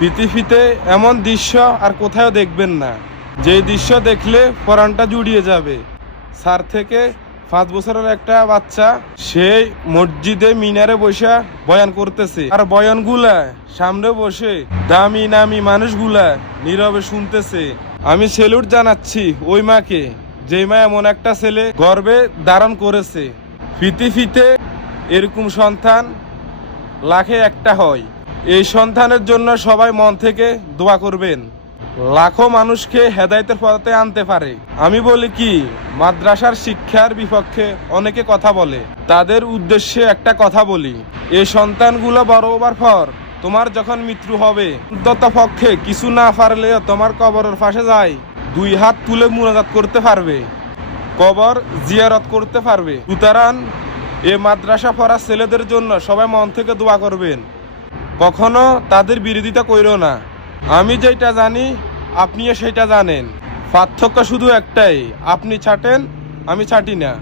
পৃথিবীতে এমন দৃশ্য আর কোথাও দেখবেন না, যেই দৃশ্য দেখলে পরাণটা জুড়িয়ে যাবে। 4 থেকে 5 বছরের একটা বাচ্চা সেই মসজিদে মিনারে বসে বয়ান করতেছে, আর বয়ানগুলা সামনে বসে দামি নামি মানুষগুলা নীরবে শুনতেছে। আমি সেলুট জানাচ্ছি ওই মাকে, যে মা এমন একটা ছেলে গর্বে ধারণ করেছে। পৃথিবীতে এরকম সন্তান লাখে একটা হয়। এই সন্তানের জন্য সবাই মন থেকে দোয়া করবেন। লাখো মানুষকে হেদায়েতের পথে আনতে পারে। আমি বলি কি, মাদ্রাসার শিক্ষার বিপক্ষে অনেকে কথা বলে, তাদের উদ্দেশ্যে একটা কথা বলি, এই সন্তানগুলো বড় হবার পর তোমার যখন মৃত্যু হবে, অন্তত পক্ষে কিছু না পারলেও তোমার কবরের পাশে যায় 2 হাত তুলে মুনাজাত করতে পারবে, কবর জিয়ারত করতে পারবে। সুতরাং এ মাদ্রাসা পড়া ছেলেদের জন্য সবাই মন থেকে দোয়া করবেন। কখনো তাদের বিরোধিতা কইরো না। আমি যেটা জানি আপনিও সেটা জানেন, পার্থক্য শুধু একটাই, আপনি ছাটেন, আমি ছাটি না।